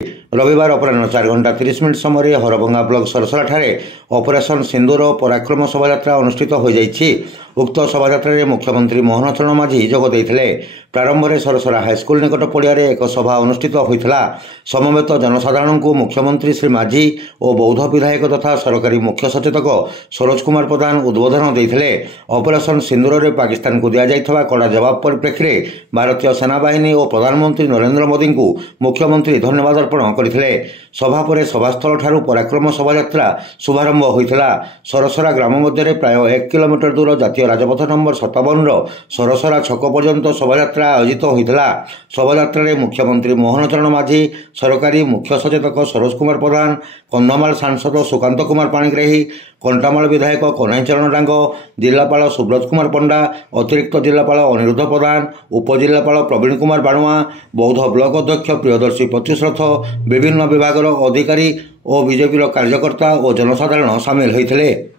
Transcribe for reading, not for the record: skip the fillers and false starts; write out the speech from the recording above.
रविवार अपराह 4:30 समय हरभंगा ब्लॉक सरसरा ठारे ऑपरेशन सिंदूर पराक्रम शोभायात्रा अनुष्ठित हो जाइछि। उक्त शोभायात्रा मुख्यमंत्री मोहन चरण माझी जोग देइथिले। प्रारंभ में सरसरा हाईस्कल निकट पड़िया एक सभा अनुष्ठित होता। समवेत जनसाधारण को मुख्यमंत्री श्री माझी और बौद्ध विधायक तथा सरकारी मुख्य सचेतक सरोज कुमार प्रधान उद्बोधन देइथिले। ऑपरेशन सिंदूर में पाकिस्तान को दिया कड़ा जवाब परिप्रेक्षी भारतीय सेनाबाहिनी और प्रधानमंत्री नरेंद्र मोदी को मुख्यमंत्री धन्यवाद अर्पण करथिले। सभा पर सभास्थल ठारू पराक्रम शोभायात्रा शुभारंभ होइथिला। सरसरा ग्राम मध्य प्राय 1 किलोमीटर दूर जातीय राजपथ नंबर 57 सरसरा छक पर्यंत शोभायात्रा आयोजित होइथिला। शोभायात्रा रे मुख्यमंत्री मोहन चरण माझी, सरकारी मुख्य सचेतक सरोज कुमार प्रधान, कंधमाल सांसद सुकांत कुमार पाणिग्राही, कंटामाल विधायक कन्हई चरण डांग, जिलापाल सुब्रत कुमार पंडा, अतिरिक्त जिलापाल अनिरुद्ध प्रधान, उपजिलापाल प्रवीण कुमार बाणुआ, बौद्ध ब्लॉक अध्यक्ष प्रियदर्शी पत्युश्रथ, विभिन्न विभाग अधिकारी और बीजेपी कार्यकर्ता और जनसाधारण सामिल होइथिले।